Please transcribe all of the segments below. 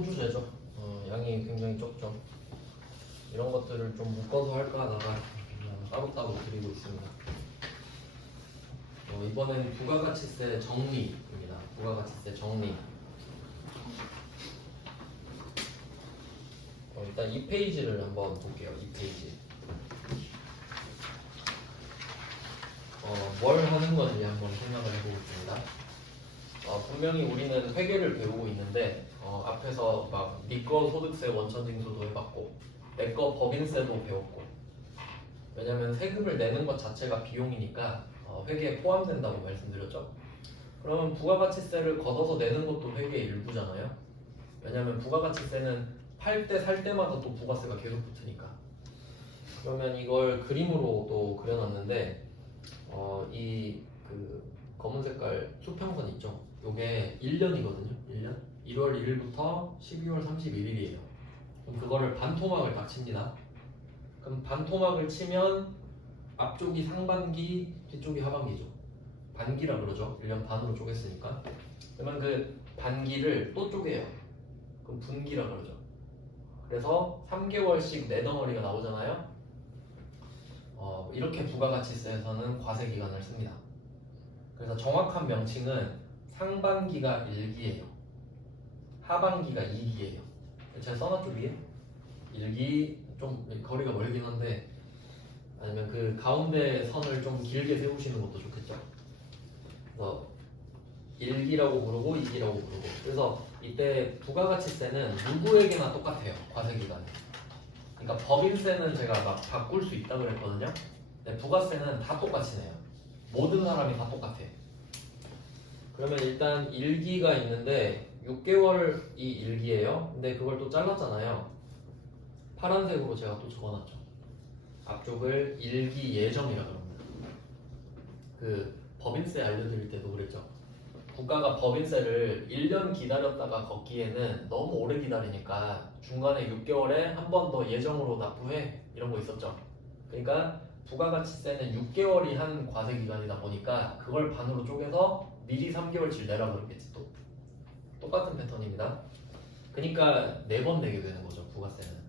성주제죠. 양이 굉장히 적죠. 이런 것들을 좀 묶어서 할까 하다가 그냥 따로따로 드리고 있습니다. 이번엔 부가가치세 정리입니다. 부가가치세 정리. 일단 이 페이지를 한번 볼게요. 이 페이지. 뭘 하는 건지 한번 생각을 해보겠습니다. 분명히 우리는 회계를 배우고 있는데 앞에서 막 니꺼 소득세 원천징수도 해봤고 내꺼 법인세도 배웠고, 왜냐면 세금을 내는 것 자체가 비용이니까 회계에 포함된다고 말씀드렸죠. 그러면 부가가치세를 걷어서 내는 것도 회계의 일부잖아요. 왜냐면 부가가치세는 팔 때 살 때마다 또 부가세가 계속 붙으니까. 그러면 이걸 그림으로 또 그려놨는데 이 그 검은 색깔 수평선 있죠? 요게 1년이거든요. 1년. 1월 1일부터 12월 31일이에요. 그럼 그거를 반토막을 딱 칩니다. 그럼 반토막을 치면 앞쪽이 상반기, 뒤쪽이 하반기죠. 반기라 그러죠. 1년 반으로 쪼갰으니까. 그러면 그 반기를 또 쪼개요. 그럼 분기라 그러죠. 그래서 3개월씩 네 덩어리가 나오잖아요. 이렇게 부가가치세에서는 과세기간을 씁니다. 그래서 정확한 명칭은 상반기가 1기예요. 하반기가 2기예요. 제가 써놨죠 위에? 1기 좀 거리가 멀긴 한데, 아니면 그 가운데 선을 좀 길게 세우시는 것도 좋겠죠. 그래서 1기라고 부르고 2기라고 부르고. 그래서 이때 부가가치세는 누구에게나 똑같아요. 과세기간에. 그러니까 법인세는 제가 막 바꿀 수 있다고 그랬거든요. 근데 부가세는 다 똑같이 내요. 모든 사람이 다 똑같아. 그러면 일단 1기가 있는데 6개월이 1기예요. 근데 그걸 또 잘랐잖아요. 파란색으로 제가 또 적어놨죠. 앞쪽을 1기 예정이라고 합니다. 그 법인세 알려드릴 때도 그랬죠. 국가가 법인세를 1년 기다렸다가 걷기에는 너무 오래 기다리니까 중간에 6개월에 한 번 더 예정으로 납부해, 이런 거 있었죠. 그러니까 부가가치세는 6개월이 한 과세기간이다 보니까 그걸 반으로 쪼개서 미리 3개월치 내라 그러겠지. 또 똑같은 패턴입니다. 그러니까 4번 내게 되는 거죠, 부가세는.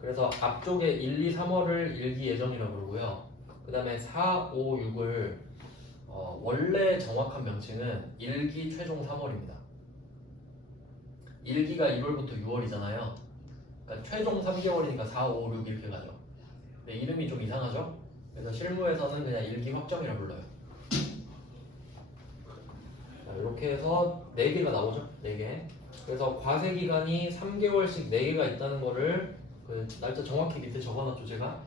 그래서 앞쪽에 1, 2, 3월을 1기 예정이라고 그러고요. 그 다음에 4, 5, 6을 원래 정확한 명칭은 1기 최종 3월입니다. 1기가 1월부터 6월이잖아요. 그러니까 최종 3개월이니까 4, 5, 6 이렇게 가죠. 근데 이름이 좀 이상하죠? 그래서 실무에서는 그냥 1기 확정이라 불러요. 이렇게 해서 4개가 나오죠? 4개. 그래서 과세기간이 3개월씩 4개가 있다는 거를 그 날짜 정확히 밑에 적어놨죠, 제가.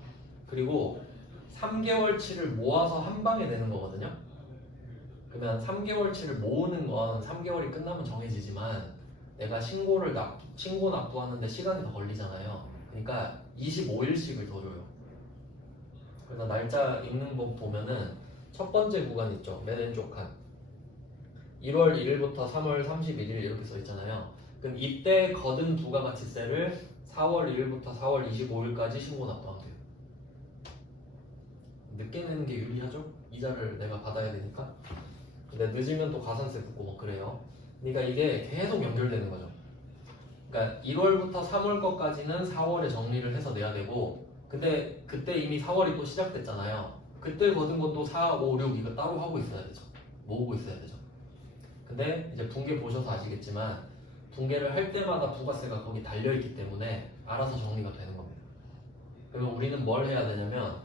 그리고 3개월치를 모아서 한 방에 내는 거거든요. 그러면 3개월치를 모으는 건 3개월이 끝나면 정해지지만 내가 신고 납부하는데 시간이 더 걸리잖아요. 그러니까 25일씩을 더 줘요. 그래서 날짜 읽는 법 보면은 첫 번째 구간 있죠. 맨 왼쪽 칸. 1월 1일부터 3월 31일 이렇게 써 있잖아요. 그럼 이때 거둔 부가가치세를 4월 1일부터 4월 25일까지 신고 납부하면 돼요. 늦게 내는 게 유리하죠? 이자를 내가 받아야 되니까. 근데 늦으면 또 가산세 붙고 뭐 그래요. 그러니까 이게 계속 연결되는 거죠. 그러니까 1월부터 3월 것까지는 4월에 정리를 해서 내야 되고, 근데 그때 이미 4월이 또 시작됐잖아요. 그때 거둔 것도 4, 5, 6 이거 따로 하고 있어야 되죠. 모으고 있어야 되죠. 근데 이제 분계 보셔서 아시겠지만 분계를 할 때마다 부가세가 거기 달려있기 때문에 알아서 정리가 되는 겁니다. 그러면 우리는 뭘 해야 되냐면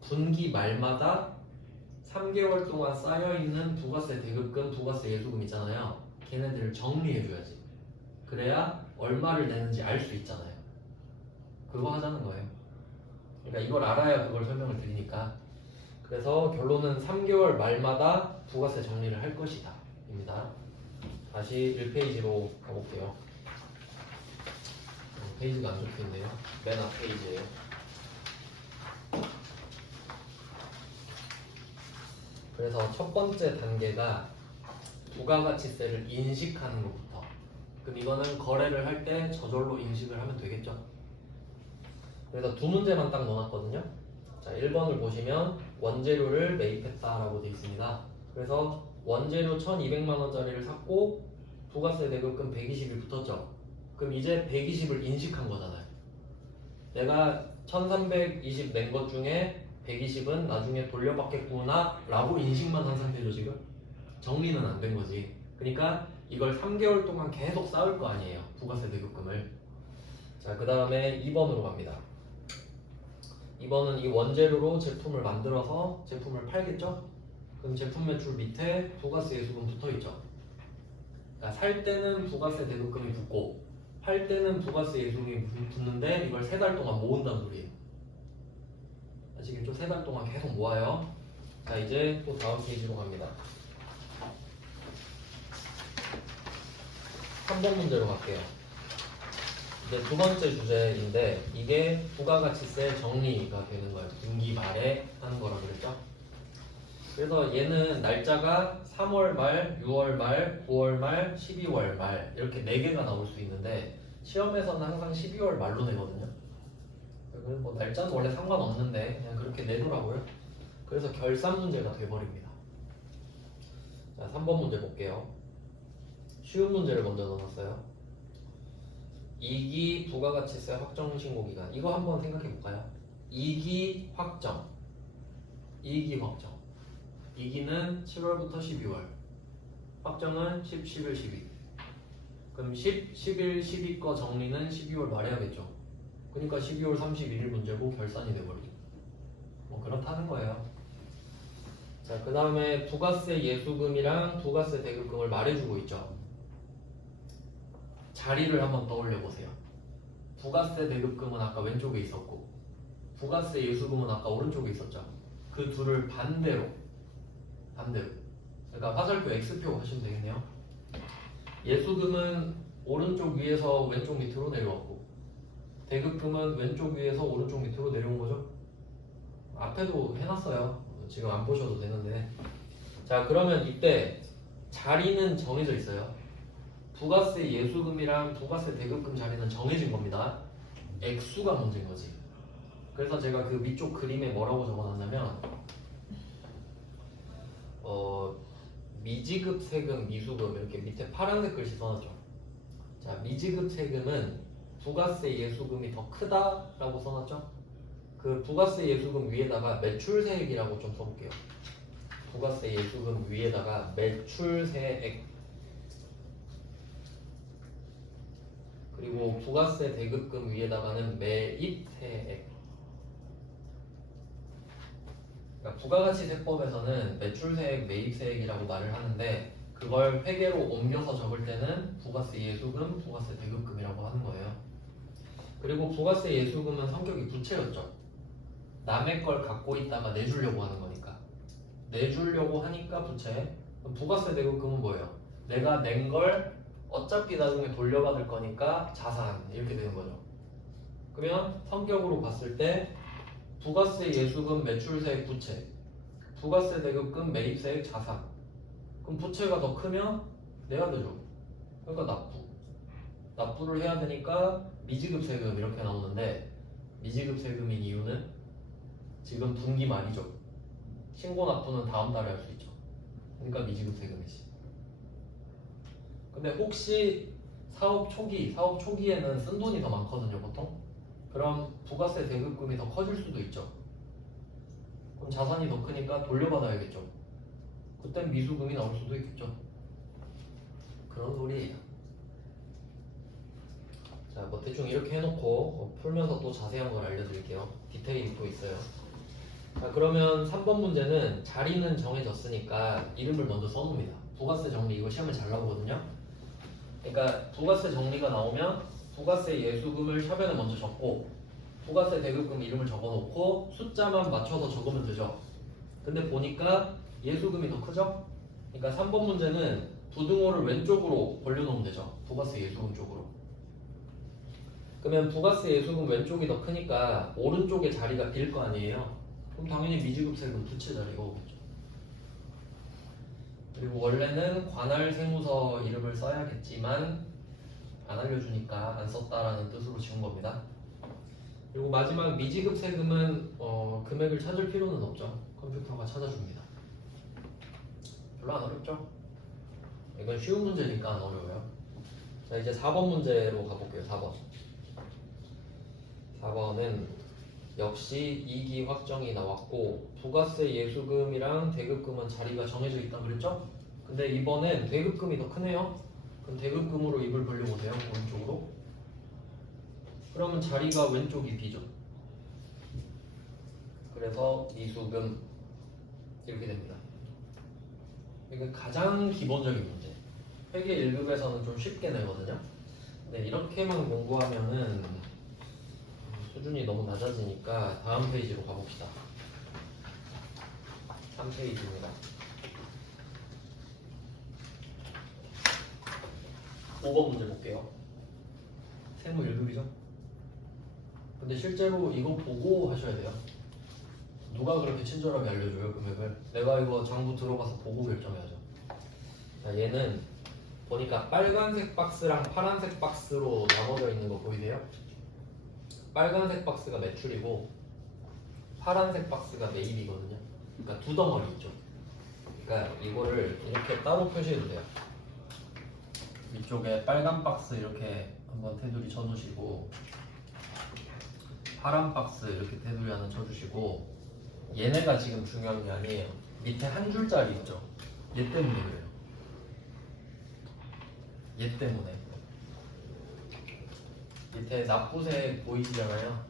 분기 말마다 3개월 동안 쌓여있는 부가세 대급금, 부가세 예수금 있잖아요. 걔네들을 정리해줘야지. 그래야 얼마를 내는지 알 수 있잖아요. 그거 하자는 거예요. 그러니까 이걸 알아야 그걸 설명을 드리니까. 그래서 결론은 3개월 말마다 부가세 정리를 할 것이다 입니다. 다시 1페이지로 가볼게요. 페이지가 안 적혀있네요. 맨 앞 페이지에요. 그래서 첫 번째 단계가 부가가치세를 인식하는 것부터. 그럼 이거는 거래를 할 때 저절로 인식을 하면 되겠죠. 그래서 두 문제만 딱 넣어놨거든요. 자, 1번을 보시면 원재료를 매입했다라고 되어 있습니다. 그래서 원재료 1200만원짜리를 샀고 부가세 대급금 120일 붙었죠. 그럼 이제 120을 인식한 거잖아요. 내가 1320 낸 것 중에 120은 나중에 돌려받겠구나 라고 인식만 한 상태죠. 지금 정리는 안 된 거지. 그러니까 이걸 3개월 동안 계속 쌓을 거 아니에요, 부가세 대급금을. 자, 그 다음에 2번으로 갑니다. 2번은 이 원재료로 제품을 만들어서 제품을 팔겠죠? 그럼 제품 매출 밑에 부가세 예수금 붙어있죠. 그러니까 살 때는 부가세 대급금이 붙고 팔 때는 부가세 예수금이 붙는데 이걸 3달 동안 모은다는 소리예요. 아시겠죠? 3달 동안 계속 모아요. 자, 이제 또 다음 페이지로 갑니다. 3번 문제로 갈게요. 이제 두 번째 주제인데 이게 부가가치세 정리가 되는 거예요. 분기 말에 하는 거라 그랬죠. 그래서 얘는 날짜가 3월 말, 6월 말, 9월 말, 12월 말 이렇게 4개가 나올 수 있는데 시험에서는 항상 12월 말로 내거든요. 그리고 뭐 날짜는 원래 상관없는데 그냥 그렇게 내더라고요. 그래서 결산 문제가 돼버립니다. 자, 3번 문제 볼게요. 쉬운 문제를 먼저 넣어놨어요. 2기 부가가치세 확정 신고기간, 이거 한번 생각해 볼까요? 2기 확정, 2기 확정. 2기는 7월부터 12월, 확정은 10, 11, 12. 그럼 10, 11, 12 거 정리는 12월 말에 하겠죠. 그러니까 12월 31일 문제고 결산이 돼버리죠. 뭐 그렇다는 거예요. 자, 그 다음에 부가세 예수금이랑 부가세 대급금을 말해주고 있죠. 자리를 한번 떠올려 보세요. 부가세 대급금은 아까 왼쪽에 있었고 부가세 예수금은 아까 오른쪽에 있었죠. 그 둘을 반대로 그러니까 화살표 X표 하시면 되겠네요. 예수금은 오른쪽 위에서 왼쪽 밑으로 내려왔고 대급금은 왼쪽 위에서 오른쪽 밑으로 내려온 거죠. 앞에도 해놨어요. 지금 안 보셔도 되는데. 자, 그러면 이때 자리는 정해져 있어요. 부가세 예수금이랑 부가세 대급금 자리는 정해진 겁니다. 액수가 문제인 거지. 그래서 제가 그 위쪽 그림에 뭐라고 적어놨냐면 미지급 세금, 미수금 이렇게 밑에 파란색 글씨 써놨죠. 자, 미지급 세금은 부가세 예수금이 더 크다라고 써놨죠. 그 부가세 예수금 위에다가 매출세액이라고 좀 써볼게요. 부가세 예수금 위에다가 매출세액, 그리고 부가세 대급금 위에다가는 매입세액. 그러니까 부가가치세법에서는 매출세액, 매입세액이라고 말을 하는데 그걸 회계로 옮겨서 적을 때는 부가세 예수금, 부가세 대급금이라고 하는 거예요. 그리고 부가세 예수금은 성격이 부채였죠. 남의 걸 갖고 있다가 내주려고 하는 거니까. 내주려고 하니까 부채. 그럼 부가세 대급금은 뭐예요? 내가 낸 걸 어차피 나중에 돌려받을 거니까 자산, 이렇게 되는 거죠. 그러면 성격으로 봤을 때 부가세 예수금, 매출세액, 부채, 부가세 대급금, 매입세액, 자산. 그럼 부채가 더 크면 내야 되죠. 그러니까 납부를 해야 되니까 미지급 세금 이렇게 나오는데, 미지급 세금인 이유는 지금 분기 말이죠. 신고 납부는 다음 달에 할 수 있죠. 그러니까 미지급 세금이지. 근데 혹시 사업 초기에는 쓴 돈이 더 많거든요, 보통. 그럼 부가세 대급금이 더 커질 수도 있죠. 그럼 자산이 더 크니까 돌려받아야겠죠. 그땐 미수금이 나올 수도 있겠죠. 그런 소리예요. 자, 뭐 대충 이렇게 해놓고 풀면서 또 자세한 걸 알려드릴게요. 디테일이 또 있어요. 자, 그러면 3번 문제는 자리는 정해졌으니까 이름을 먼저 써놓습니다. 부가세 정리, 이거 시험에 잘 나오거든요. 그러니까 부가세 정리가 나오면 부가세 예수금을 샤변에 먼저 적고 부가세 대급금 이름을 적어놓고 숫자만 맞춰서 적으면 되죠. 근데 보니까 예수금이 더 크죠? 그러니까 3번 문제는 부등호를 왼쪽으로 벌려놓으면 되죠. 부가세 예수금 쪽으로. 그러면 부가세 예수금 왼쪽이 더 크니까 오른쪽에 자리가 빌 거 아니에요. 그럼 당연히 미지급 세금 부채 자리가 오겠죠. 그리고 원래는 관할 세무서 이름을 써야겠지만 안 알려주니까 안 썼다라는 뜻으로 지운 겁니다. 그리고 마지막 미지급 세금은 금액을 찾을 필요는 없죠. 컴퓨터가 찾아줍니다. 별로 안 어렵죠? 이건 쉬운 문제니까 안 어려워요. 자, 이제 4번 문제로 가볼게요. 4번. 4번은 역시 이기 확정이 나왔고 부가세 예수금이랑 대급금은 자리가 정해져 있다 그랬죠? 근데 이번엔 대급금이 더 크네요. 그럼 대급금으로 입을 벌려보세요. 오른쪽으로. 그러면 자리가 왼쪽이 B죠. 그래서 이수금 이렇게 됩니다. 이게 가장 기본적인 문제. 회계 1급에서는 좀 쉽게 내거든요. 근데 이렇게만 공부하면은 수준이 너무 낮아지니까 다음 페이지로 가봅시다. 3페이지입니다. 5번 문제 볼게요. 세무 1급이죠? 근데 실제로 이거 보고 하셔야 돼요. 누가 그렇게 친절하게 알려줘요, 금액을? 내가 이거 장부 들어가서 보고 결정해야죠. 자, 얘는 보니까 빨간색 박스랑 파란색 박스로 나눠져 있는 거 보이세요? 빨간색 박스가 매출이고 파란색 박스가 매입이거든요. 그러니까 두 덩어리 있죠. 그러니까 이거를 이렇게 따로 표시해도 돼요. 이쪽에 빨간 박스 이렇게 한번 테두리 쳐주시고 파란 박스 이렇게 테두리 하나 쳐주시고 얘네가 지금 중요한 게 아니에요. 밑에 한 줄짜리 있죠. 얘 때문에 그래요. 얘 때문에. 밑에 납부세 보이시잖아요.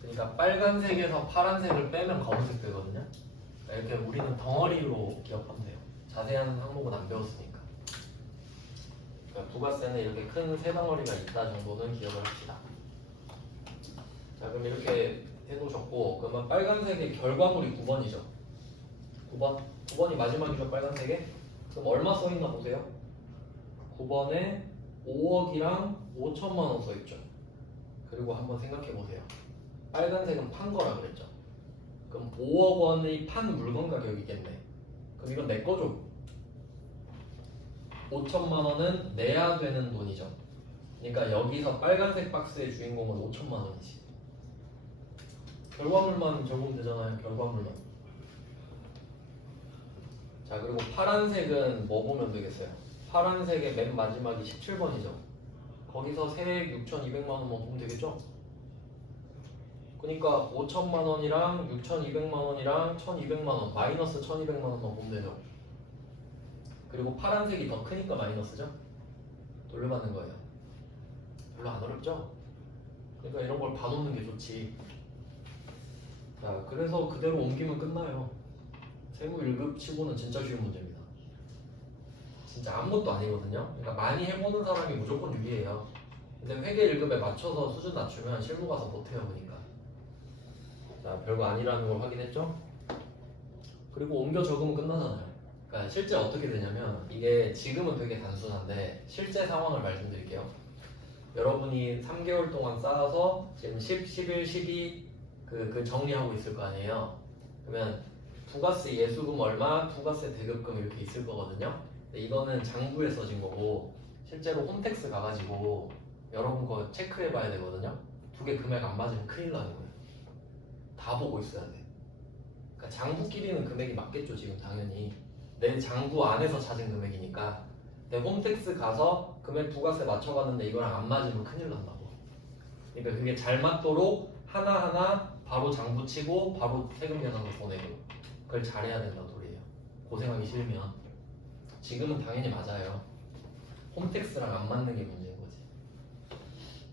그러니까 빨간색에서 파란색을 빼면 검은색 되거든요. 이렇게 우리는 덩어리로 기억하면 돼요. 자세한 항목은 안 배웠으니까. 그러니까 부가세는 이렇게 큰 세 덩어리가 있다 정도는 기억을 합시다. 자, 그럼 이렇게 해놓으셨고, 그러면 빨간색의 결과물이 9번이죠. 9번? 9번이 마지막이죠, 빨간색에? 그럼 얼마 써있나 보세요. 9번에 5억이랑 5천만 원 써있죠. 그리고 한번 생각해보세요. 빨간색은 판 거라 그랬죠. 그럼 5억 원의 판 물건 가격이겠네. 그럼 이건 내 거죠. 5천만 원은 내야 되는 돈이죠. 그러니까 여기서 빨간색 박스의 주인공은 5천만 원이지. 결과물만 적으면 되잖아요. 결과물만. 자, 그리고 파란색은 뭐 보면 되겠어요? 파란색의 맨 마지막이 17번이죠. 거기서 세액 6,200만 원만 보면 되겠죠? 그러니까 5천만 원이랑 6,200만 원이랑 1,200만 원 마이너스 1,200만 원만 보면 되죠. 그리고 파란색이 더 크니까 마이너스죠. 돌려받는 거예요. 별로 안 어렵죠? 그러니까 이런 걸 봐놓는 게 좋지. 자, 그래서 그대로 옮기면 끝나요. 세무 1급 치고는 진짜 쉬운 문제입니다. 진짜 아무것도 아니거든요. 그러니까 많이 해보는 사람이 무조건 유리해요. 근데 회계 1급에 맞춰서 수준 낮추면 실무 가서 못해요. 보니까. 자, 별거 아니라는 걸 확인했죠? 그리고 옮겨 적으면 끝나잖아요. 그러니까 실제 어떻게 되냐면 이게 지금은 되게 단순한데 실제 상황을 말씀드릴게요. 여러분이 3개월 동안 쌓아서 지금 10, 11, 12 그 정리하고 있을 거 아니에요. 그러면 부가세 예수금 얼마, 부가세 대급금 이렇게 있을 거거든요. 근데 이거는 장부에 써진 거고 실제로 홈택스 가가지고 여러분 거 체크해 봐야 되거든요. 두 개 금액 안 맞으면 큰일 나는 거예요. 다 보고 있어야 돼. 그러니까 장부끼리는 금액이 맞겠죠. 지금 당연히 내 장부 안에서 찾은 금액이니까. 내 홈택스 가서 금액 부가세 맞춰봤는데 이거랑 안 맞으면 큰일 난다고. 그러니까 그게 잘 맞도록 하나하나 바로 장부 치고 바로 세금 계산서 보내고 그걸 잘해야 된다는 소리예요. 고생하기 싫으면. 지금은 당연히 맞아요. 홈택스랑 안 맞는 게 문제인 거지.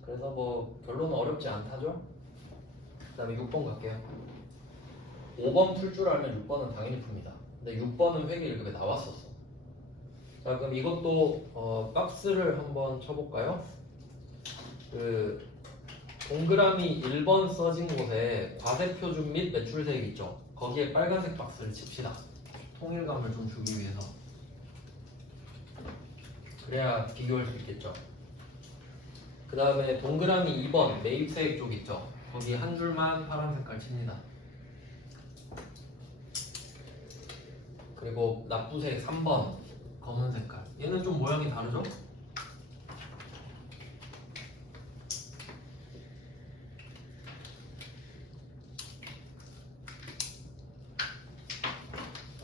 그래서 뭐 결론은 어렵지 않다죠. 그 다음에 6번 갈게요. 5번 풀 줄 알면 6번은 당연히 풉니다. 근데 6번은 회계 1급에 나왔었어. 자, 그럼 이것도 박스를 한번 쳐볼까요? 그 동그라미 1번 써진 곳에 과세표준 및 매출세액 있죠. 거기에 빨간색 박스를 칩시다. 통일감을 좀 주기 위해서. 그래야 비교할 수 있겠죠. 그 다음에 동그라미 2번 매입세액 쪽 있죠. 거기 한 줄만 파란 색깔 칩니다. 그리고 납부세액 3번 검은 색깔. 얘는 좀 모양이 다르죠?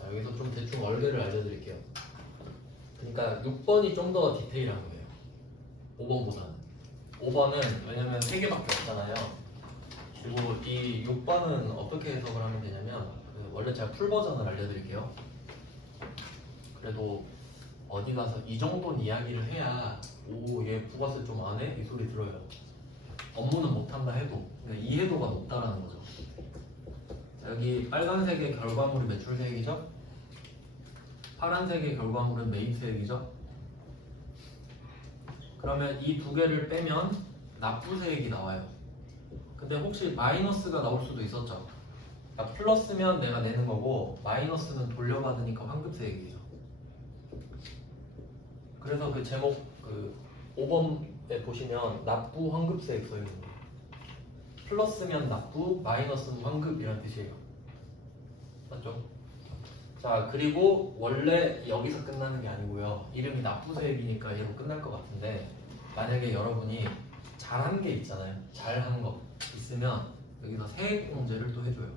여기서 좀 대충 얼개를 알려드릴게요. 그러니까 6번이 좀 더 디테일한 거예요. 5번보다는. 5번은 왜냐면 3개밖에 없잖아요. 그리고 이 6번은 어떻게 해석을 하면 되냐면 원래 제가 풀 버전을 알려드릴게요. 그래도 어디 가서 이 정도는 이야기를 해야 오, 얘 국어스 좀 안 해? 이 소리 들어요. 업무는 못한다 해도 그러니까 이해도가 높다라는 거죠. 자, 여기 빨간색의 결과물이 매출세액이죠. 파란색의 결과물은 매입세액이죠. 그러면 이 두 개를 빼면 납부세액이 나와요. 근데 혹시 마이너스가 나올 수도 있었죠. 그러니까 플러스면 내가 내는 거고 마이너스는 돌려받으니까 환급세액이죠. 그래서 그 제목 그 5번에 보시면 납부 환급세액 써 있는 거예요. 플러스면 납부, 마이너스는 환급이란 뜻이에요. 맞죠? 자, 그리고 원래 여기서 끝나는 게 아니고요. 이름이 납부세액이니까 얘로 끝날 것 같은데 만약에 여러분이 잘한 게 있잖아요. 잘한 거 있으면 여기서 세액공제를 또 해줘요.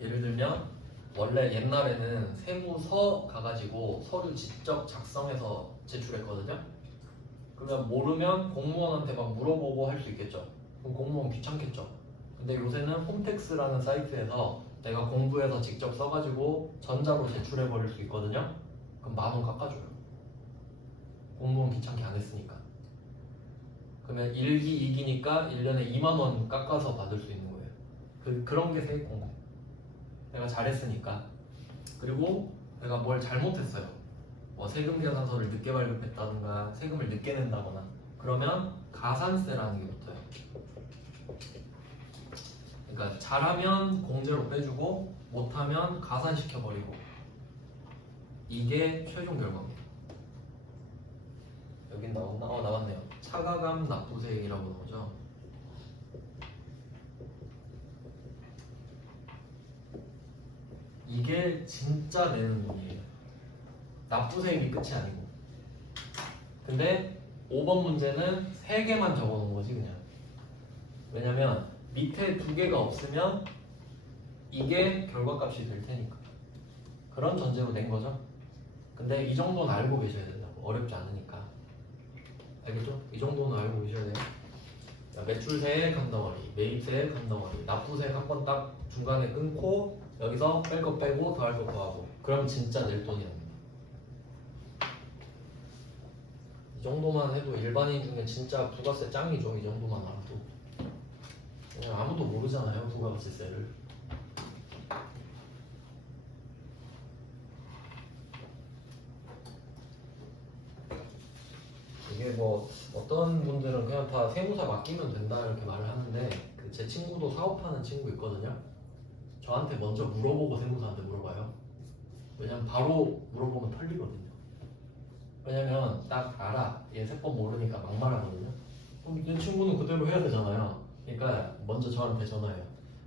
예를 들면 원래 옛날에는 세무서 가가지고 서류 직접 작성해서 제출했거든요. 그러면 모르면 공무원한테 막 물어보고 할 수 있겠죠. 그럼 공무원 귀찮겠죠. 근데 요새는 홈택스라는 사이트에서 내가 공부해서 직접 써가지고 전자로 제출해버릴 수 있거든요. 그럼 10,000원 깎아줘요. 공무원 귀찮게 안 했으니까. 그러면 1기, 2기니까 1년에 20,000원 깎아서 받을 수 있는 거예요. 그런 게 세액공제. 내가 잘했으니까. 그리고 내가 뭘 잘못했어요. 뭐 세금 계산서를 늦게 발급했다든가 세금을 늦게 낸다거나 그러면 가산세라는 게 붙어요. 그러니까 잘하면 공제로 빼주고 못하면 가산시켜버리고 이게 최종 결과입니다. 여긴 나왔나? 나왔네요. 차가감 납부세액이라고 나오죠. 이게 진짜 내는 돈이에요. 납부세액이 끝이 아니고. 근데 5번 문제는 3개만 적어놓은 거지 그냥. 왜냐면 밑에 2개가 없으면 이게 결과값이 될 테니까. 그런 전제로 낸 거죠. 근데 이 정도는 알고 계셔야 된다고. 어렵지 않으니까. 알겠죠? 이 정도는 알고 계셔야 돼요. 자, 매출세액 한 덩어리, 매입세액 한 덩어리, 납부세액 한 번 딱 중간에 끊고 여기서 뺄 거 빼고 더할 거 더하고. 그럼 진짜 낼 돈이 납니다. 이 정도만 해도 일반인 중에 진짜 부가세 짱이죠. 이 정도만 알아도. 그냥 아무도 모르잖아요. 부가가치세를. 이게 뭐 어떤 분들은 그냥 다 세무사 맡기면 된다 이렇게 말을 하는데 제 친구도 사업하는 친구 있거든요. 저한테 먼저 물어보고 세무사한테 물어봐요. 왜냐면 바로 물어보면 털리거든요. 왜냐면 딱 알아. 얘 세법 모르니까 막말하거든요. 그럼 내 친구는 그대로 해야 되잖아요. 그러니까 먼저 저한테 전화해요.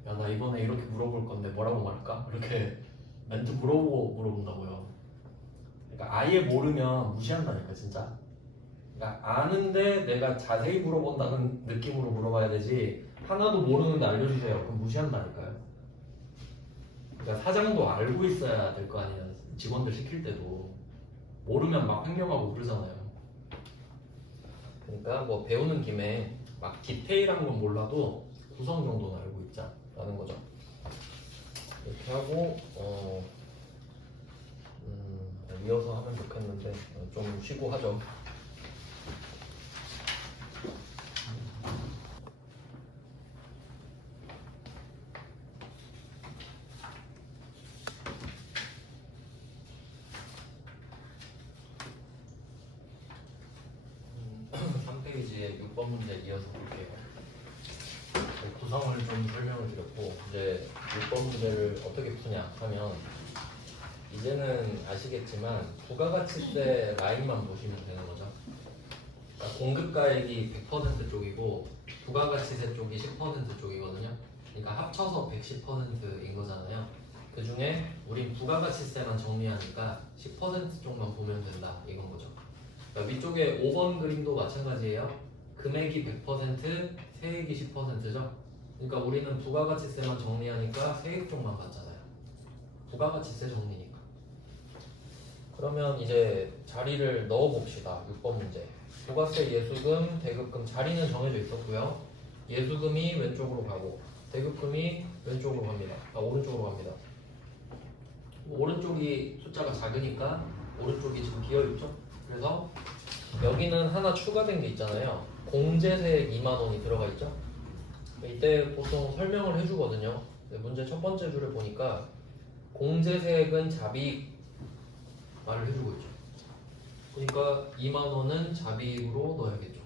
야, 나 이번에 이렇게 물어볼 건데 뭐라고 말할까? 이렇게 멘트 물어보고 물어본다고요. 그러니까 아예 모르면 무시한다니까 진짜. 그러니까 아는데 내가 자세히 물어본다는 느낌으로 물어봐야 되지. 하나도 모르는데 알려주세요. 그럼 무시한다니까요. 그러니까 사장도 알고 있어야 될 거 아니에요. 직원들 시킬 때도 모르면 막 횡령하고 그러잖아요. 그러니까 뭐 배우는 김에 막 디테일한 건 몰라도 구성 정도는 알고 있자라는 거죠. 이렇게 하고 이어서 하면 좋겠는데 좀 쉬고 하죠. 페이지에 6번 문제 이어서 볼게요. 구성을 좀 설명을 드렸고 이제 6번 문제를 어떻게 푸냐 하면 이제는 아시겠지만 부가가치세 라인만 보시면 되는 거죠. 그러니까 공급가액이 100% 쪽이고 부가가치세 쪽이 10% 쪽이거든요. 그러니까 합쳐서 110%인 거잖아요. 그 중에 우린 부가가치세만 정리하니까 10% 쪽만 보면 된다 이건 거죠. 그러니까 위쪽에 5번 그림도 마찬가지예요. 금액이 100%, 세액이 10%죠. 그러니까 우리는 부가가치세만 정리하니까 세액 쪽만 봤잖아요. 부가가치세 정리니까. 그러면 이제 자리를 넣어 봅시다. 6번 문제. 부가세 예수금, 대급금 자리는 정해져 있었고요. 예수금이 왼쪽으로 가고 대급금이 왼쪽으로 갑니다. 오른쪽으로 갑니다. 오른쪽이 숫자가 작으니까 오른쪽이 지금 비어 있죠. 그래서 여기는 하나 추가된 게 있잖아요. 공제세액 2만 원이 들어가 있죠. 이때 보통 설명을 해주거든요. 문제 첫 번째 줄을 보니까 공제세액은 잡이익 말을 해주고 있죠. 그러니까 2만 원은 잡이익으로 넣어야겠죠.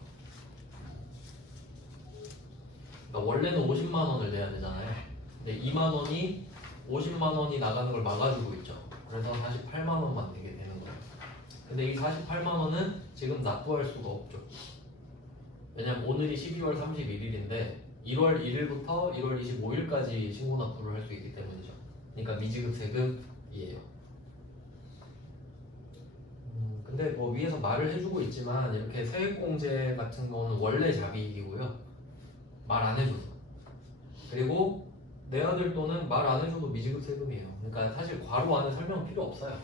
그러니까 원래는 50만 원을 내야 되잖아요. 근데 2만 원이 50만 원이 나가는 걸 막아주고 있죠. 그래서 48만 원만 내게 되는 거예요. 근데 이 48만 원은 지금 납부할 수가 없죠. 왜냐면 오늘이 12월 31일인데 1월 1일부터 1월 25일까지 신고 납부를 할 수 있기 때문이죠. 그러니까 미지급 세급이에요. 근데 뭐 위에서 말을 해주고 있지만 이렇게 세액공제 같은 거는 원래 잡이익이고요. 말 안 해줘도. 그리고 내야 될 돈은 말 안 해줘도 미지급 세금이에요. 그러니까 사실 괄호 안에 설명 필요 없어요.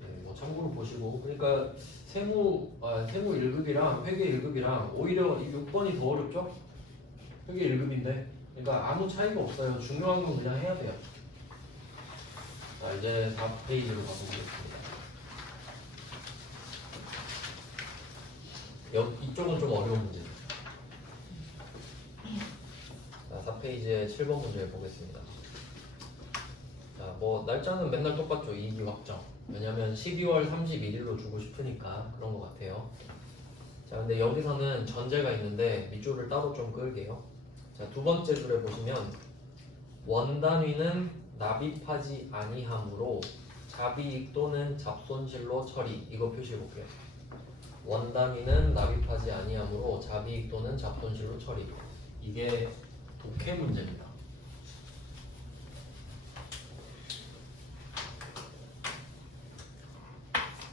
네, 뭐 참고로 보시고. 그러니까 세무 1급이랑 회계 1급이랑 오히려 이 6번이 더 어렵죠? 회계 1급인데. 그러니까 아무 차이가 없어요. 중요한 건 그냥 해야 돼요. 자, 이제 4페이지로 가보겠습니다. 이쪽은 좀 어려운 문제. 자, 4페이지에 7번 문제 보겠습니다. 자, 뭐 날짜는 맨날 똑같죠. 이익이 확정. 왜냐면 12월 31일로 주고 싶으니까 그런 것 같아요. 자, 근데 여기서는 전제가 있는데 밑줄을 따로 좀 끌게요. 자, 두 번째 줄에 보시면 원단위는 납입하지 아니하므로 잡이익 또는 잡손실로 처리. 이거 표시해 볼게요. 원단위는 납입하지 아니하므로 잡이익 또는 잡손실로 처리. 이게 독해 문제입니다.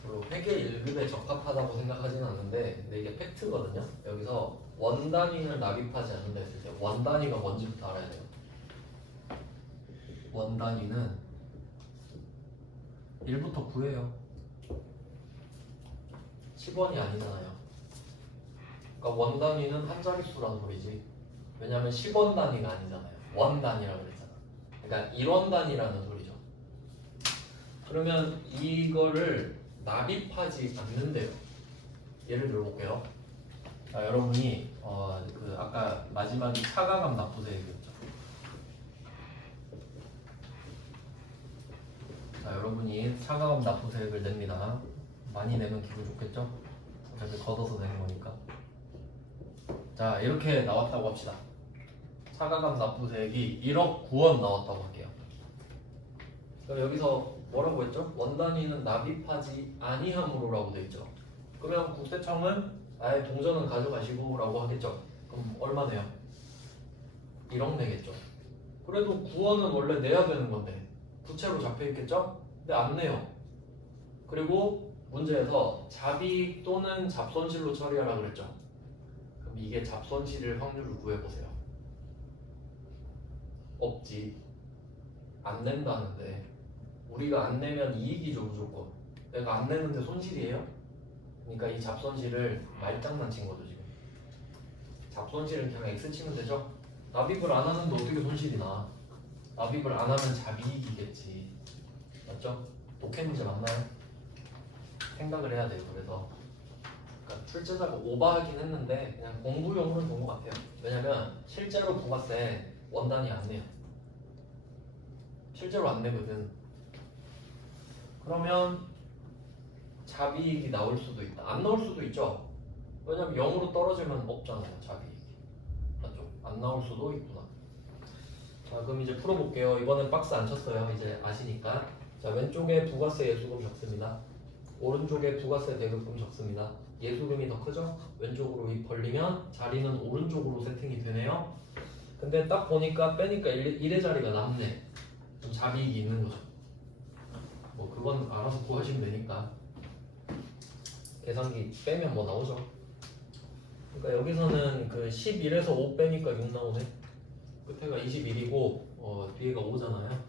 그리고 회계 1급에 적합하다고 생각하지는 않는데, 근데 이게 팩트거든요. 여기서 원단위를 납입하지 않는다 했을 때 원단위가 뭔지부터 알아야 돼요. 원단위는 1부터 9예요. 10원이 아니잖아요. 그러니까 원단위는 한 자릿수란 소리지. 왜냐면 10원 단위가 아니잖아요. 원 단위라고 그랬잖아. 그러니까 1원 단위라는 소리죠. 그러면 이거를 납입하지 않는데요. 예를 들어볼게요. 자, 여러분이 그 아까 마지막이 차가감 납부세액이었죠. 자, 여러분이 차가감 납부세액을 냅니다. 많이 내면 기분 좋겠죠? 어차피 걷어서 내는 거니까. 자, 이렇게 나왔다고 합시다. 차가감 납부세액이 1억 9원 나왔다고 할게요. 그럼 여기서 뭐라고 했죠? 원단위는 납입하지 아니하므로라고 돼 있죠. 그러면 국세청은 아예 동전은 가져가시고 라고 하겠죠. 그럼 얼마 내요? 1억 내겠죠. 그래도 9원은 원래 내야 되는 건데 부채로 잡혀 있겠죠? 근데 안 내요. 그리고 문제에서 잡이익 또는 잡손실로 처리하라 그랬죠. 그럼 이게 잡손실일 확률을 구해보세요. 없지. 안 낸다는데 우리가 안 내면 이익이죠 무조건. 내가 안 내는데 손실이에요? 그러니까 이 잡손실을 말장난친 거죠 지금. 잡손실은 그냥 X 치면 되죠? 납입을 안 하는데 어떻게 손실이 나? 납입을 안 하면 잡이익이겠지. 맞죠? 독해 문제 맞나요? 생각을 해야 돼요. 그래서 그러니까 출제자가 오버하긴 했는데 그냥 공부용으로는 본 것 같아요. 왜냐면 실제로 부가세 원단위 안 내요. 실제로 안 내거든. 그러면 잡이익이 나올 수도 있다. 안 나올 수도 있죠. 왜냐면 0으로 떨어지면 없잖아요. 잡이익이. 맞죠? 안 나올 수도 있구나. 자, 그럼 이제 풀어볼게요. 이번엔 박스 안 쳤어요. 이제 아시니까. 자, 왼쪽에 부가세 예수금 적습니다. 오른쪽에 부가세 대급금 적습니다. 예수금이 더 크죠? 왼쪽으로 이 벌리면 자리는 오른쪽으로 세팅이 되네요. 근데 딱 보니까 빼니까 1의 자리가 남네. 좀 잡이익이 있는 거죠. 뭐 그건 알아서 구하시면 되니까. 계산기 빼면 뭐 나오죠. 그러니까 여기서는 그 11에서 5 빼니까 6 나오네. 끝에가 21이고 뒤에가 5잖아요.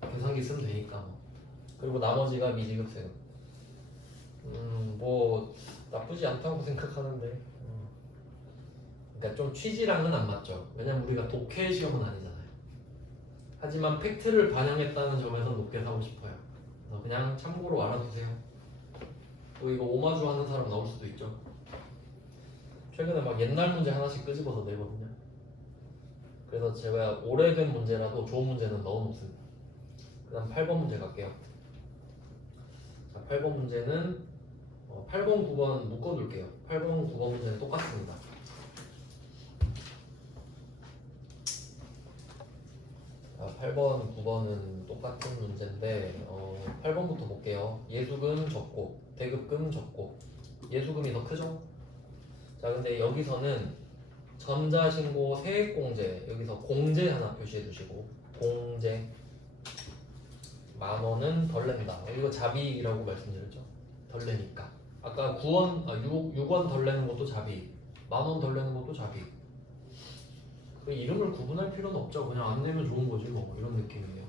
계산기 쓰면 되니까 뭐. 그리고 나머지가 미지급 세금. 뭐 나쁘지 않다고 생각하는데. 그러니까 좀 취지랑은 안 맞죠. 왜냐면 우리가 독해 시험은 아니잖아요. 하지만 팩트를 반영했다는 점에서 높게 사고 싶어요. 그래서 그냥 참고로 알아두세요. 또 이거 오마주 하는 사람 나올 수도 있죠. 최근에 막 옛날 문제 하나씩 끄집어서 내거든요. 그래서 제가 오래된 문제라도 좋은 문제는 넣어놓습니다. 그 다음 8번 문제 갈게요. 자, 8번 문제는 8번, 9번 묶어둘게요. 8번, 9번 문제는 똑같습니다. 자, 8번, 9번은 똑같은 문제인데 8번부터 볼게요. 예수금 적고 대급금 적고 예수금이 더 크죠? 자, 근데 여기서는 전자신고 세액공제 여기서 공제 하나 표시해 두시고 공제 10,000원은 덜 낸다. 이거 자비라고 말씀드렸죠? 덜 내니까. 아까 6원 덜 내는 것도 자비, 10,000원 덜 내는 것도 자비. 그 이름을 구분할 필요는 없죠. 그냥 안 내면 좋은 거지 뭐 이런 느낌이에요.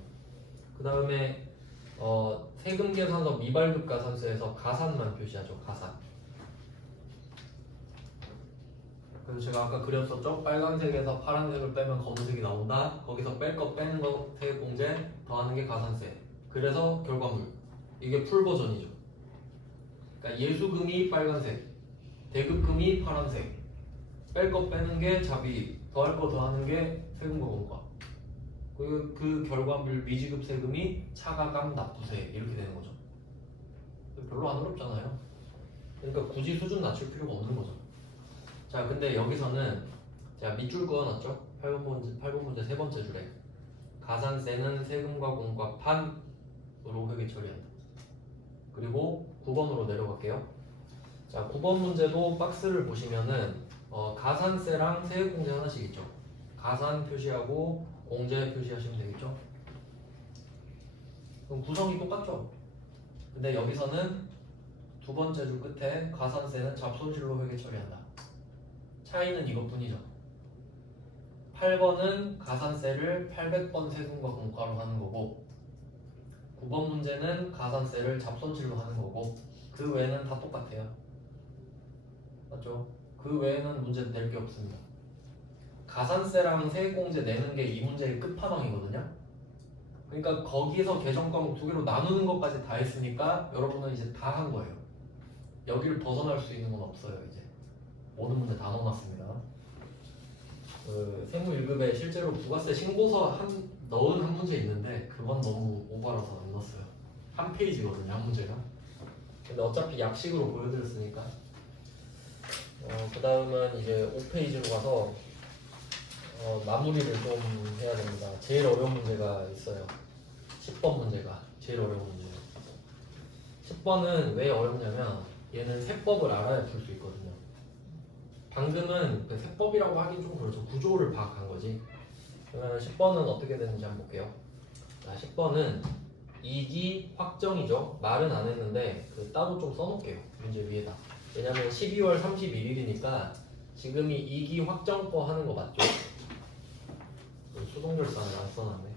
그 다음에 세금 계산서 미발급 가산세에서 가산만 표시하죠. 가산. 그래서 제가 아까 그렸었죠. 빨간색에서 파란색을 빼면 검은색이 나온다. 거기서 뺄 거 빼는 거 세액공제 더하는 게 가산세. 그래서 결과물 이게 풀 버전이죠. 그러니까 예수금이 빨간색, 대급금이 파란색, 뺄 거 빼는 게 자비, 더할 거 더하는 게 세금과 공과. 그 결과물 미지급 세금이 차가감 납부세 이렇게 되는 거죠. 별로 안 어렵잖아요. 그러니까 굳이 수준 낮출 필요가 없는 거죠. 자, 근데 여기서는 제가 밑줄 그어놨죠. 8번 문제 세 번째 줄에 가산세는 세금과 공과 판으로 회계 처리한다. 그리고 9번으로 내려갈게요. 자, 9번 문제도 박스를 보시면은 가산세랑 세액공제 하나씩 있죠. 가산 표시하고 공제 표시하시면 되겠죠. 그럼 구성이 똑같죠. 근데 여기서는 두 번째 줄 끝에 가산세는 잡손실로 회계 처리한다. 차이는 이것뿐이죠. 8번은 가산세를 800번 세금과 공과로 하는 거고 9번 문제는 가산세를 잡손실로 하는 거고 그 외에는 다 똑같아요. 맞죠? 그 외에는 문제 낼 게 없습니다. 가산세랑 세액공제 내는 게 이 문제의 끝판왕이거든요. 그러니까 거기서 계정 과목 두 개로 나누는 것까지 다 했으니까 여러분은 이제 다 한 거예요. 여기를 벗어날 수 있는 건 없어요. 이제 모든 문제 다 넣어놨습니다. 세무 1급에 실제로 부가세 신고서 넣은 한 문제 있는데 그건 너무 오버라서 안 넣었어요. 한 페이지거든요, 한 문제가. 근데 어차피 약식으로 보여드렸으니까. 그 다음은 이제 5페이지로 가서 마무리를 좀 해야 됩니다. 제일 어려운 문제가 있어요. 10번 문제가 제일 어려운 문제예요. 10번은 왜 어렵냐면 얘는 세법을 알아야 풀 수 있거든요. 방금은 그 세법이라고 하긴 좀 그렇죠. 구조를 파악한 거지. 그러면 10번은 어떻게 되는지 한번 볼게요. 자, 10번은 이기 확정이죠. 말은 안 했는데 따로 좀 써놓을게요. 문제 위에다. 왜냐면 12월 31일이니까 지금이 이기 확정거 하는 거 맞죠? 수동결산을 안 써놨네.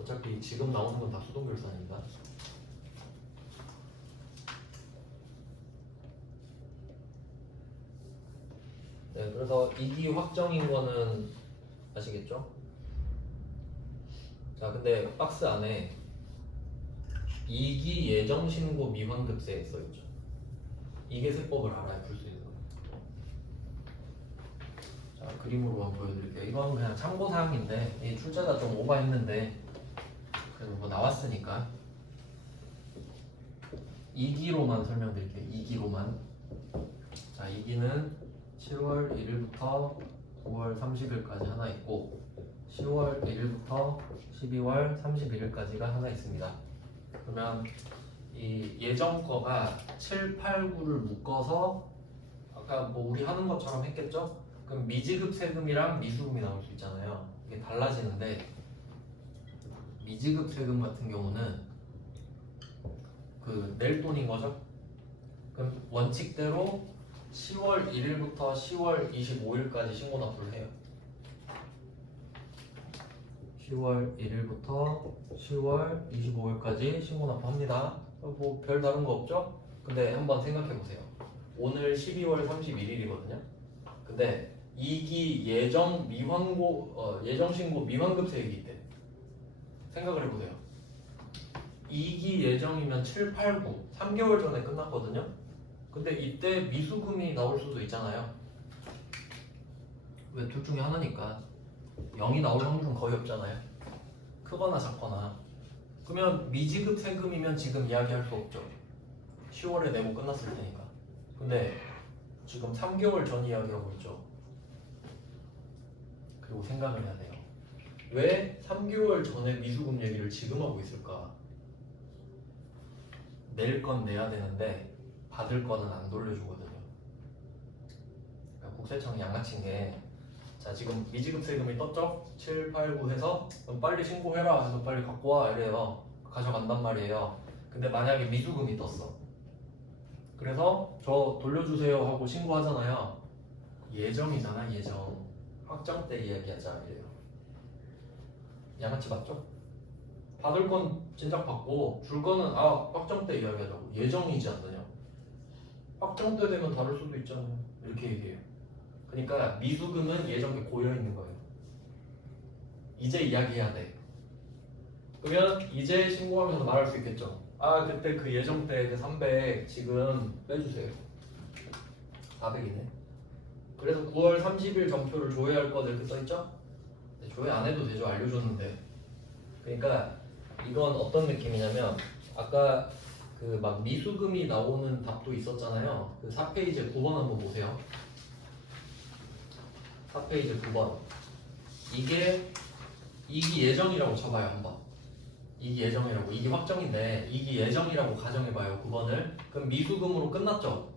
어차피 지금 나오는 건 다 수동결산입니다. 네, 그래서 이기 확정인 거는 아시겠죠? 자, 근데 박스 안에 이기 예정 신고 미환급세 써있죠. 이게 세법을 알아야 풀 수 있는 거예요. 자, 그림으로 한번 보여드릴게요. 이건 그냥 참고사항인데 이 출제가 좀 오버했는데 그래도 뭐 나왔으니까 2기로만 설명드릴게요. 2기로만. 자, 2기는 10월 1일부터 9월 30일까지 하나 있고 10월 1일부터 12월 31일까지가 하나 있습니다. 그러면 이 예정 거가 7, 8, 9를 묶어서 아까 뭐 우리 하는 것처럼 했겠죠? 그럼 미지급 세금이랑 미수금이 나올 수 있잖아요. 이게 달라지는데 미지급 세금 같은 경우는 낼 돈인 거죠. 그럼 원칙대로 10월 1일부터 10월 25일까지 신고 납부를 해요. 10월 1일부터 10월 25일까지 신고 납부합니다. 뭐 별 다른 거 없죠? 근데 한번 생각해 보세요. 오늘 12월 31일이거든요. 근데 2기 예정 예정 신고 미환급세액이 있대. 생각을 해보세요. 2기 예정이면 7, 8, 9 3개월 전에 끝났거든요. 근데 이때 미수금이 나올 수도 있잖아요. 왜 둘 중에 하나니까 0이 나올 확률은 거의 없잖아요. 크거나 작거나. 그러면 미지급 세금이면 지금 이야기할 수 없죠. 10월에 내고 끝났을 테니까. 근데 지금 3개월 전 이야기하고 있죠. 그리고 생각을 해야 돼요. 왜 3개월 전에 미수금 얘기를 지금 하고 있을까? 낼 건 내야 되는데 받을 거는 안 돌려주거든요. 그러니까 국세청이 양아치인 게, 자 지금 미지급 세금이 떴죠? 7, 8, 9 해서 그럼 빨리 신고해라 해서 빨리 갖고 와 이래요. 가져간단 말이에요. 근데 만약에 미수금이 떴어. 그래서 저 돌려주세요 하고 신고하잖아요. 예정이잖아, 예정. 확정 때 이야기하자 이래요. 양아치 맞죠? 받을 건 진작 받고 줄 거는 확정 때 이야기하자고. 예정이지 않느냐. 확정 때 되면 다를 수도 있잖아요. 이렇게 얘기해요. 그러니까 미수금은 예정에 고여 있는 거예요. 이제 이야기해야 돼. 그러면 이제 신고하면서 말할 수 있겠죠. 그때 그 예정 때 그 300 지금 빼주세요. 400이네. 그래서 9월 30일 정표를 조회할 거 이렇게 써있죠? 네, 조회 안 해도 되죠. 알려줬는데. 그러니까 이건 어떤 느낌이냐면, 아까 그 막 미수금이 나오는 답도 있었잖아요. 그 4페이지 9번 한번 보세요. 4페이지 9번. 이게 2기 예정이라고 쳐봐요. 한번. 2기 예정이라고. 2기 확정인데 2기 예정이라고 가정해봐요. 9번을. 그럼 미수금으로 끝났죠.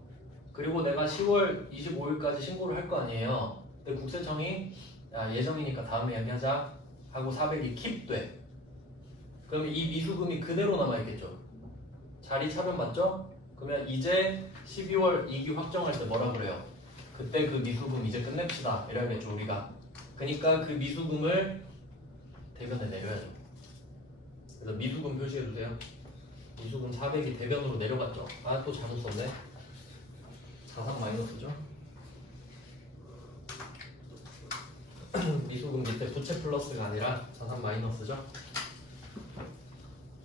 그리고 내가 10월 25일까지 신고를 할 거 아니에요. 근데 국세청이 예정이니까 다음에 얘기하자 하고 400이 킵돼. 그러면 이 미수금이 그대로 남아있겠죠. 자리 차변 맞죠? 그러면 이제 12월 2기 확정할 때 뭐라 그래요? 그때 그 미수금 이제 끝냅시다 이래야겠죠 우리가. 그러니까 그 미수금을 대변에 내려야죠. 그래서 미수금 표시해주세요. 미수금 400이 대변으로 내려갔죠. 또 잘못 썼네. 자산 마이너스죠. 미수금 밑에 부채 플러스가 아니라 자산 마이너스죠.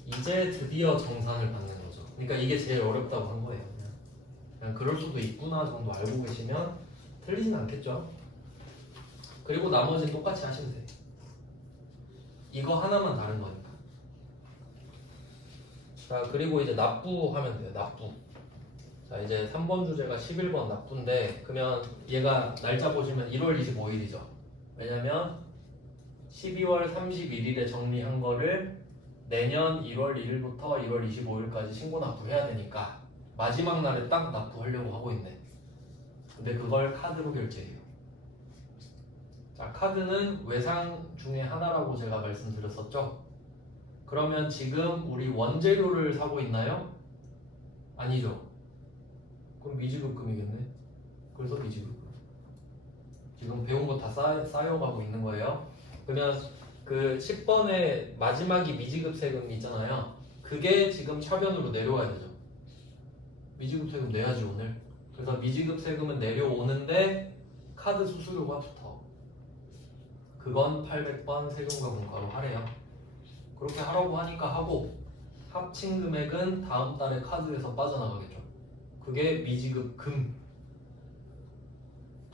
이제 드디어 정산을 받는 거죠. 그러니까 이게 제일 어렵다고 한 거예요. 그냥 그럴 수도 있구나 정도 알고 계시면 틀리진 않겠죠. 그리고 나머지는 똑같이 하시면 돼요. 이거 하나만 다른 거니까. 자, 그리고 이제 납부하면 돼요. 납부. 자, 이제 3번 주제가 11번 납부인데, 그러면 얘가 날짜 보시면 1월 25일이죠. 왜냐면 12월 31일에 정리한 거를 내년 1월 1일부터 1월 25일까지 신고 납부해야 되니까 마지막 날에 딱 납부하려고 하고 있네. 근데 그걸 카드로 결제해요. 자, 카드는 외상 중에 하나라고 제가 말씀드렸었죠. 그러면 지금 우리 원재료를 사고 있나요? 아니죠. 그럼 미지급금이겠네. 그래서 미지급금. 지금 배운 거 다 쌓여가고 있는 거예요. 그러면 그 10번의 마지막이 미지급 세금 있잖아요. 그게 지금 차변으로 내려와야 되죠. 미지급 세금 내야지 오늘. 그래서 미지급 세금은 내려오는데 카드 수수료가 붙어. 그건 800번 세금과 공과로 하래요. 그렇게 하라고 하니까 하고, 합친 금액은 다음 달에 카드에서 빠져나가겠죠. 그게 미지급 금.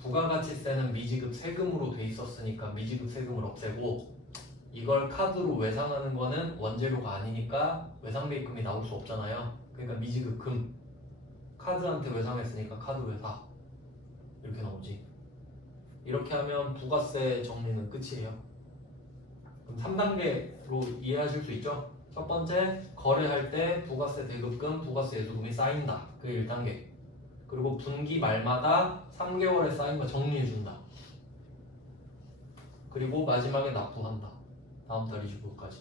부가가치세는 미지급 세금으로 돼 있었으니까 미지급 세금을 없애고, 이걸 카드로 외상하는 거는 원재료가 아니니까 외상배입금이 나올 수 없잖아요. 그러니까 미지급 금. 카드한테 외상했으니까 카드 외사. 이렇게 나오지. 이렇게 하면 부가세 정리는 끝이에요. 그럼 3단계로 이해하실 수 있죠? 첫 번째, 거래할 때 부가세 대급금, 부가세 예수금이 쌓인다. 그게 1단계. 그리고 분기 말마다 3개월에 쌓인 거 정리해준다. 그리고 마지막에 납부한다. 다음 달 25일까지.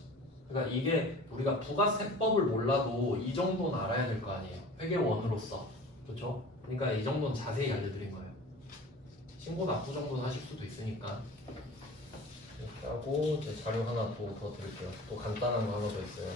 그러니까 이게 우리가 부가세법을 몰라도 이 정도는 알아야 될 거 아니에요. 회계원으로서. 그렇죠? 그러니까 이 정도는 자세히 알려드린 거예요. 신고 납부 정도는 하실 수도 있으니까. 이렇게 하고 제 자료 하나 더 드릴게요. 또 간단한 거 하나 더 있어요.